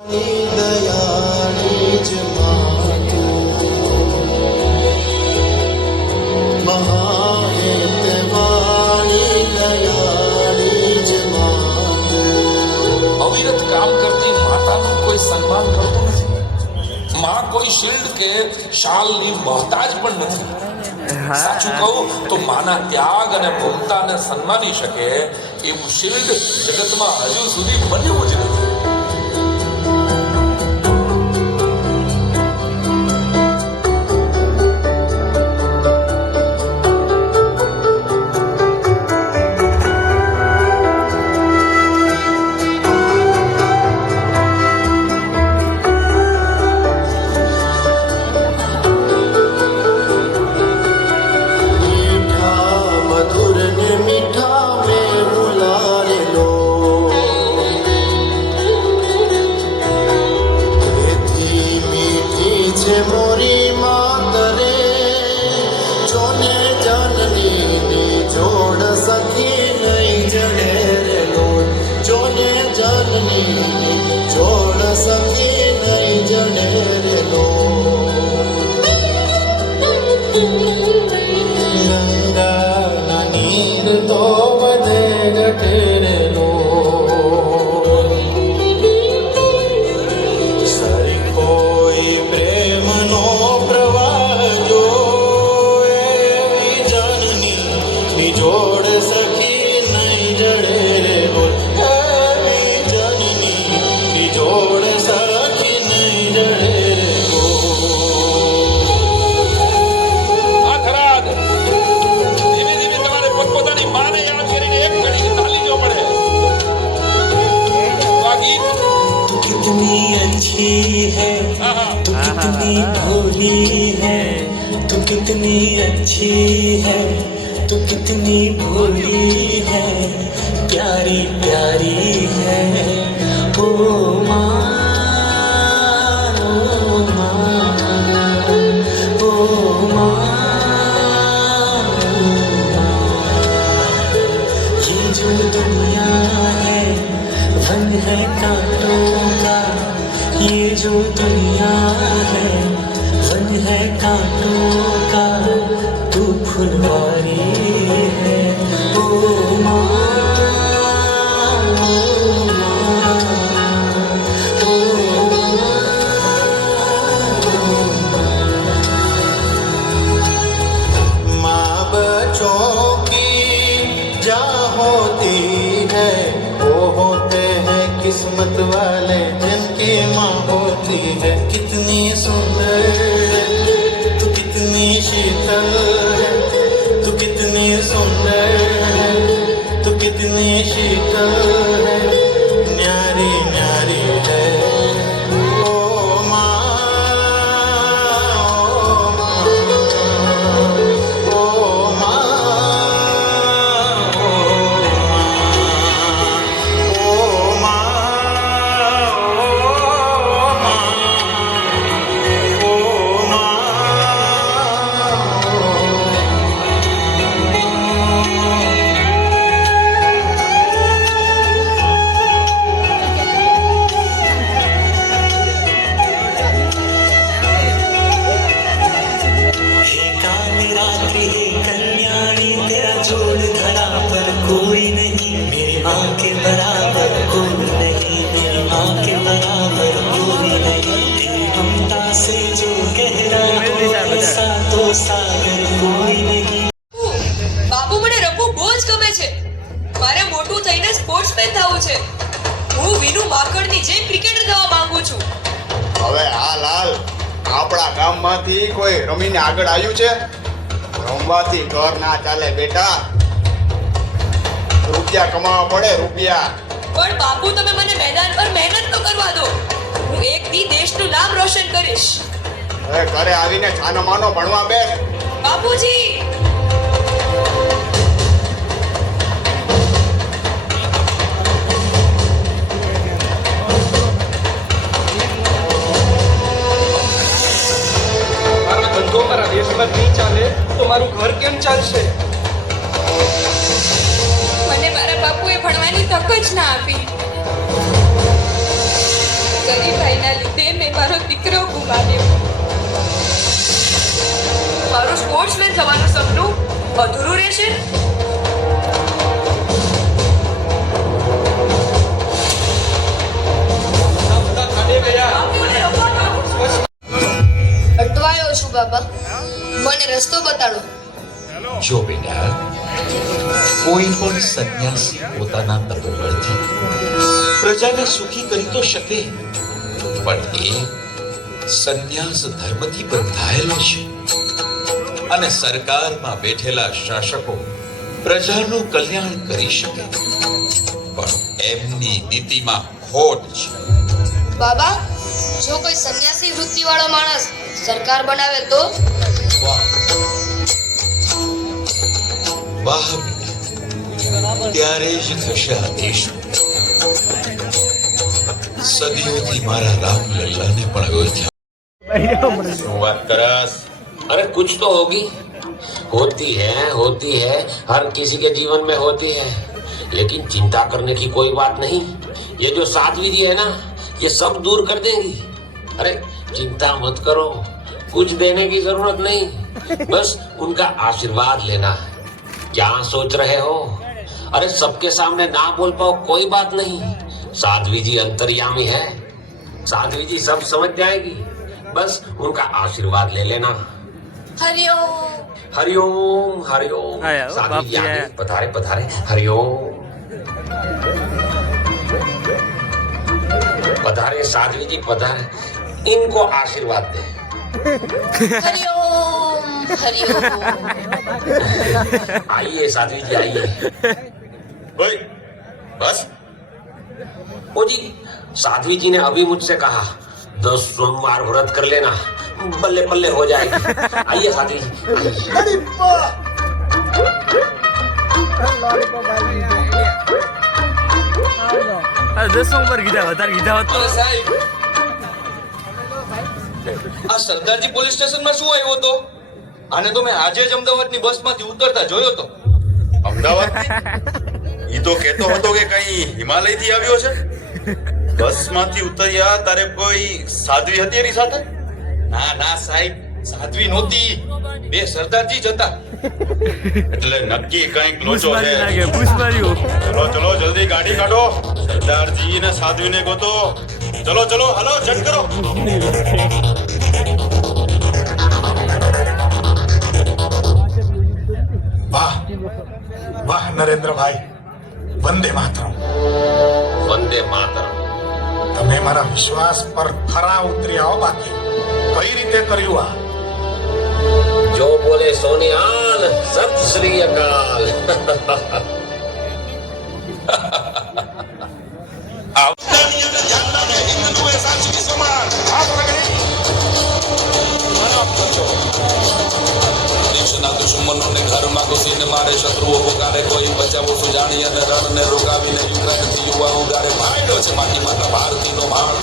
દયાળી જ માતું મહાહેતવાળી દયાળી જ માતું। અવિરત કામ કરતી માતાનું કોઈ સન્માન કરતું નથી। માં કોઈ શિલ્ડ કે શાલની મોહતાજ પણ નથી। સાચું કહું તો માના ત્યાગ અને મમતાને સન્માની શકે એવું શિલ્ડ જગતમાં હજુ સુધી બન્યું જ નથી। મોરી માતરે જોને જનની જોડ સખી નહીં જડે રે લોલ જોને જનની જોડ સખી નહીં જડે રે લોલ। ગંગાના નીર તો વધે ઘટે રે લોલ સરી કોઈ પ્રેમનો પ્રવાહ જો એવી જનની જોડ સખી નહીં જડે રે બોલ એવી જનની જોડ સખી નહીં જડે રે બોલ। આ ખરાબ ધીમે ધીમે તમારે પોતપોતાની માને યાદ કરીને એક ઘડી તાલી જો પડે તો આ ગીત तू कितनी अच्छी है तू कितनी भोली है तू कितनी अच्छी है तू कितनी भोली है प्यारी प्यारी है ओ माँ ओ माँ ओ माँ ये जो दुनिया है वन है कांटों का ये जो दुनिया है वन है कांटों का तू फुलवारी है ओ माँ ओ माँ ओ माँ बच्चों की जहाँ होती है वो होते हैं किस्मत वाले जिनकी माँ होती है। कितनी सुंदर है तू कितनी शीतल है तू कितनी सुंदर है तू कितनी शीतल है न्यारी न्यारी है ओ माँ ओ माँ कल्याणी तेरा जोड़ धरा पर कोई नहीं मेरी माँ के बराबर कोई नहीं मेरी माँ के बराबर कोई नहीं तेरी ममता से जो गहरा हो ऐसा तो सागर कोई नहीं। બાપુ મને રમવું બહુ જ ગમે છે મારે મોટું થઈને સ્પોર્ટ્સમેન થવું છે હું વિનુ માકડની જેમ ક્રિકેટર થવા માંગુ છું। હવે આ લાલ આપણા ગામમાંથી કોઈ રમીને આગળ આવ્યું છે? રમવાથી ઘર ના ચાલે બેટા, રૂપિયા કમાવા પડે રૂપિયા। પણ બાપુ તમે મને મેદાન પર મહેનત તો કરવા દો હું એક દી દેશનું નામ રોશન કરીશ। હવે ઘરે આવીને છાનો માનો ભણવા બેસ। બાપુજી મારા ધંધો મારા દેશમાં નહીં ચાલે તો મારું ઘર કેમ ચાલશે? મને મારા બાપુએ ભણવાની તક જ ના આપી। ગરીબ મારું સ્પોર્ટ્સમેન થવાનું સપનું અધૂરું રહેશે. અટવાયો છું બાબા, મને રસ્તો બતાડો. જો બેટા, કોઈ પણ સંન્યાસી પોતાના તપોબળથી પ્રજાને સુખી કરી તો શકે, પણ એ સંન્યાસ ધર્મથી બંધાયેલો છે અને સરકારમાં બેઠેલા શાસકો પ્રજાનું કલ્યાણ કરી શકે, પણ એમની નીતિમાં ખોટ છે. બાબા, જો કોઈ સંન્યાસી વૃત્તિવાળો માણસ સરકાર બનાવે તો? વાહ બેટા, ત્યારે જ થશે આ દેશનું. સદીઓથી મારા રામલલ્લાને પણ અયોધ્યા શું વાત કરસ? अरे कुछ तो होगी, होती है, हर किसी के जीवन में होती है, लेकिन चिंता करने की कोई बात नहीं. ये जो साध्वी जी है ना, ये सब दूर कर देंगी. अरे चिंता मत करो, कुछ देने की जरूरत नहीं, बस उनका आशीर्वाद लेना है. क्या सोच रहे हो? अरे सबके सामने ना बोल पाओ कोई बात नहीं, साध्वी जी अंतर्यामी है, साध्वी जी सब समझ जाएगी, बस उनका आशीर्वाद ले लेना. હરિઓમ. हरिओम हरिओम. साध्वी जी आगे पधारे पधारे. हरिओम पधारे साध्वी जी पधारे, इनको आशीर्वाद दे. હરિઓમ. હરિઓમ. आइए साध्वी जी आइए. ભાઈ બસ. ओ जी, साध्वी जी ने अभी मुझसे कहा 10 सोमवार व्रत कर लेना, बल्ले बल्ले हो जाएगी. आइए साध्वी जी आइए. અરે સાહેબ, આ સરદારજી પોલીસ સ્ટેશનમાં શું આવ્યો હતો? આને તો મેં આજે જ અમદાવાદની બસમાંથી ઉતરતા જોયો હતો. અમદાવાદ ઈ તો કહેતો હતો કે કઈ હિમાલયથી આવ્યો છે. બસમાંથી ઉતર્યા તારે કોઈ સાધ્વી હતી એની સાથે? ના ના સાહેબ, સાધ્વી નહોતી, બે સરદારજી જ હતા. એટલે નક્કી કઈક લોચો છે. ચલો ચલો જલ્દી ગાડી કાઢો, સરદારજી ને સાધ્વીને ગોતો. ચલો ચલો હાલો જટ કરો. વાહ વાહ નરેન્દ્રભાઈ, વંદે માતરમ. वंदे मातरम. તમે મારા વિશ્વાસ પર ખરા ઉતરી આવો. બાકી કઈ રીતે કર્યું આ? जो बोले सोनियाल, सत श्री अकाल. દેશના દુશ્મનોને ઘરમાં ઘૂસીને મારે, શત્રુઓ પોકારે, કોઈ બચાવો સુજાણી અને રણને રોકાવીને યુક્રેનથી યુવા ઉગારે. ભાઈડો છે માટી માતા ભારતીનો ભાર.